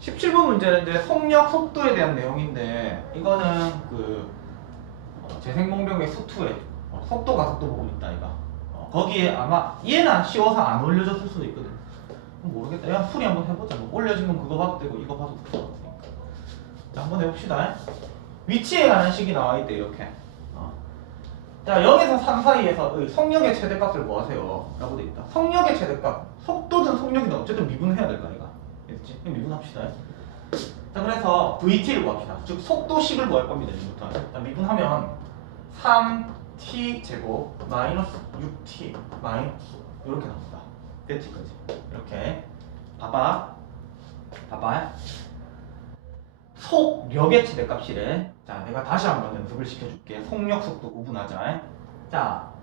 17번 문제는 이제 속력, 속도에 대한 내용인데 이거는 그 어, 재생몽병의 수투에 어, 속도 가속도 부분 있다 이거. 어, 거기에 아마 얘는 쉬워서 안 올려졌을 수도 있거든. 모르겠다. 야 풀이 한번 해보자. 뭐 올려진 건 그거 봐도 되고 이거 봐도 되고 자 한번 해봅시다. 위치에 관한 식이 나와 있대 이렇게. 어. 자 0에서 3 사이에서 의 속력의 최대값을 구하세요. 라고 돼 있다. 속력의 최대값. 속도든 속력이든 어쨌든 미분해야 될 거 아이가 됐지? 그럼 미분합시다. 자 그래서 VT를 구합시다. 즉 속도식을 구할 겁니다 지금부터. 자 미분하면 3t 제곱 마이너스 6t 마이너스 이렇게 나옵니다. 됐지 그지 이렇게. 봐봐. 봐봐. 속력의 최대값이래. 자 내가 다시 한번 연습을 시켜줄게. 속력 속도 구분하자. 자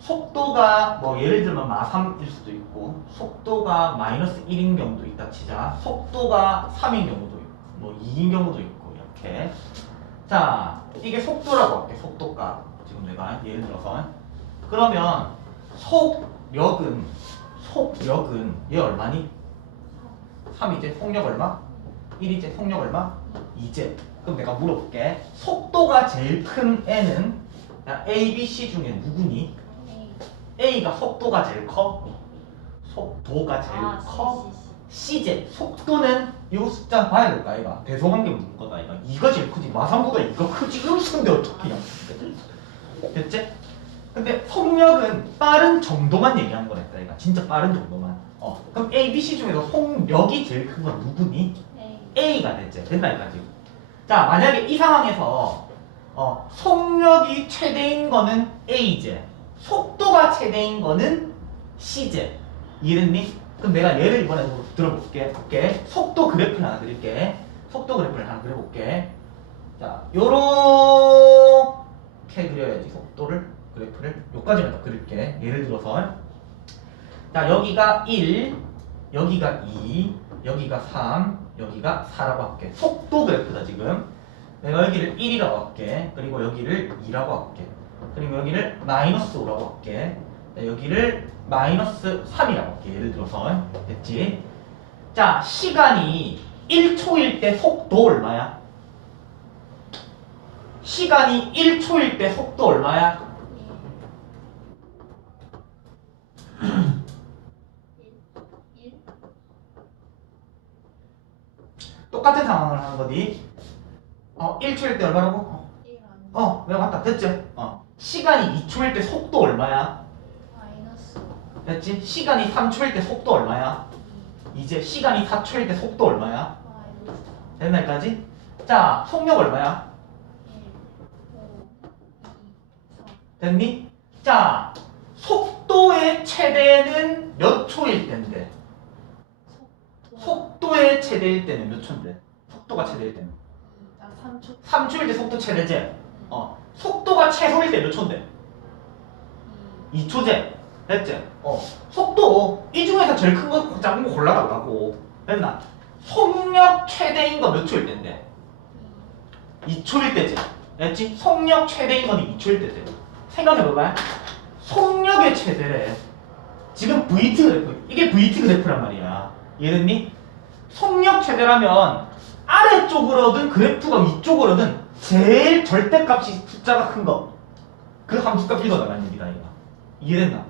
속도가 뭐 예를 들면 마3일 수도 있고 속도가 마이너스 1인 경우도 있다 치자 속도가 3인 경우도 있고 뭐 2인 경우도 있고 이렇게 자 이게 속도라고 할게 속도가 지금 내가 예를 들어서 그러면 속력은 속력은 얘 얼마니? 3이제 속력 얼마? 1이제 속력 얼마? 2제 그럼 내가 물어볼게 속도가 제일 큰 애는 야, A, B, C 중에 누구니? A가 속도가 제일 커? 속도가 제일 아, 커? 시, 시, 시. C제 속도는 이 숫자 봐야 될까 이가 대소관계 묻는 거다 이가 이거 제일 크지 마상보다 이거 크지 음수인데 어떻게 양 됐지? 근데 속력은 빠른 정도만 얘기한 거랬다 이가 진짜 빠른 정도만 어 그럼 A, B, C 중에서 속력이 제일 큰 건 누구니? 에이. A가 됐지 된다니까 지금 자 만약에 이 상황에서 어, 속력이 최대인 거는 A제 속도가 최대인 거는 C제. 이해됐니? 그럼 내가 예를 이번에 좀 들어볼게. 볼게. 속도 그래프를 하나 그릴게. 속도 그래프를 하나 그려볼게. 자 요렇게 그려야지 속도를 그래프를. 요까지만 더 그릴게. 예를 들어서. 자 여기가 1 여기가 2 여기가 3 여기가 4라고 할게. 속도 그래프다 지금. 내가 여기를 1이라고 할게. 그리고 여기를 2라고 할게 그리고 여기를 마이너스 5라고 할게 자, 여기를 마이너스 3이라고 할게 예를 들어서 됐지 자 시간이 1초일 때 속도 얼마야? 시간이 1초일 때 속도 얼마야? 똑같은 상황을 하는 거지 어 1초일 때 얼마라고? 어, 일 아니. 어 내가 맞다 됐지? 어 시간이 2초일 때 속도 얼마야? 마이너스 됐지? 시간이 3초일 때 속도 얼마야? 이. 이제 시간이 4초일 때 속도 얼마야? 마이너스 옛날까지? 자, 속력 얼마야? 됐니? 자, 속도의 최대는 몇 초일 때인데? 속도. 속도의 최대일 때는 몇 초인데? 속도가 최대일 때는? 이. 아, 3초. 3초일 때 속도 최대지? 어. 속도가 최소일 때 몇 초인데? 이. 2초제? 됐지? 어. 속도, 이 중에서 제일 큰 거, 작은 거 골라달라고. 됐나? 속력 최대인 거 몇 초일 때인데? 이. 2초일 때지. 됐지? 속력 최대인 건 2초일 때지. 생각해봐봐. 속력의 최대래. 지금 VT 그래프. 이게 VT 그래프란 말이야. 이해됐니? 속력 최대라면 아래쪽으로든 그래프가 위쪽으로든 제일 절대값이 숫자가 큰 거. 그 함수값 읽어나가는 얘기다, 이거. 이해됐나?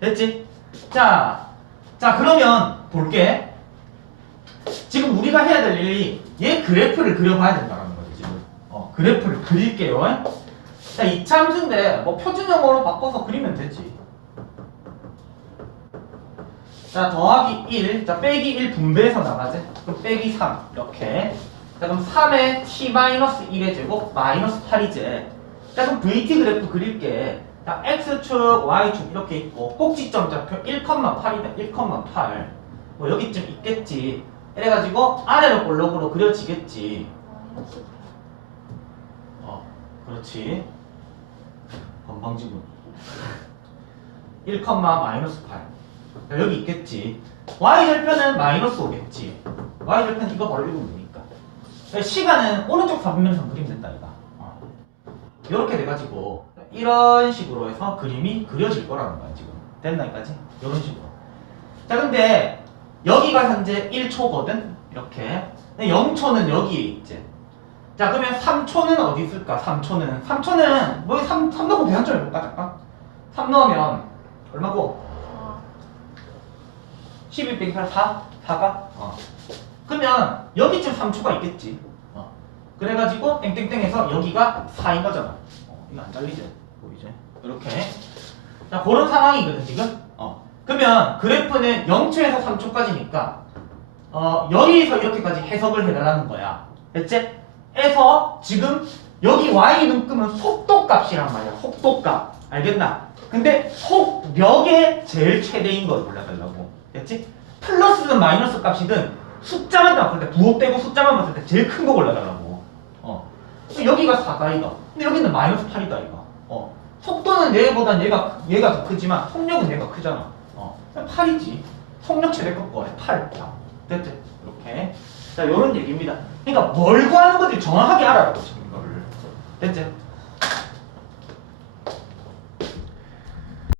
됐지? 자, 자, 그러면 볼게. 지금 우리가 해야 될 일이 얘 그래프를 그려봐야 된다는 거지, 지금. 어, 그래프를 그릴게요. 자, 이참수인데 뭐 표준 영어로 바꿔서 그리면 되지. 자, 더하기 1, 자, 빼기 1 분배해서 나가지. 그럼 빼기 3, 이렇게. 자, 그럼 3에 t-1의 제곱 마이너스 8이제. 자, 그럼 VT 그래프 그릴게. 자, x축, y축 이렇게 있고 꼭지점 좌표 1,8이다. 1,8. 뭐 여기쯤 있겠지. 이래가지고 아래로 볼록으로 그려지겠지. 마이너스 팔. 어, 그렇지. 건방지군. 1, 마이너스 8. 자, 여기 있겠지. y절편은 마이너스 5겠지. y절편 이거 바로 읽으면 되니까. 자, 시간은 오른쪽 사분면서 그리면 된다, 이거. 어. 이렇게 돼가지고 이런 식으로 해서 그림이 그려질 거라는 거야, 지금. 됐나, 여기까지? 이런 식으로. 자, 근데 여기가 현재 1초거든? 이렇게 0초는 여기에 있지 자 그러면 3초는 어디 있을까 3초는 3초는 뭐 3, 3 넣고 계산 좀 해볼까 잠깐 3 넣으면 얼마고 12 빼기 8 4 4가 어. 그러면 여기쯤 3초가 있겠지 어. 그래가지고 땡땡땡해서 여기가 4인 거잖아 어, 이거 안 잘리지 보이지 이렇게 자 그런 상황이거든 지금 어. 그러면 그래프는 0초에서 3초까지니까 어, 여기서 이렇게까지 해석을 해달라는 거야. 됐지? 에서 지금 여기 y는 끄면 속도값이란 말이야. 속도값. 알겠나? 근데 속력의 제일 최대인 걸 골라달라고. 됐지? 플러스든 마이너스 값이든 숫자만 봤을 때 부호 빼고 숫자만 봤을 때 제일 큰 거 골라달라고. 어. 여기가 4다 이거. 근데 여기는 마이너스 8이다 이거. 어. 속도는 얘보단 얘가 얘가 더 크지만 속력은 얘가 크잖아. 어. 8이지. 속력 최대값 거래 8. 자, 됐지? 이렇게. 자, 요런 얘기입니다. 그러니까 뭘 구하는 건지 정확하게 알아라고 지금 이거를. 됐지?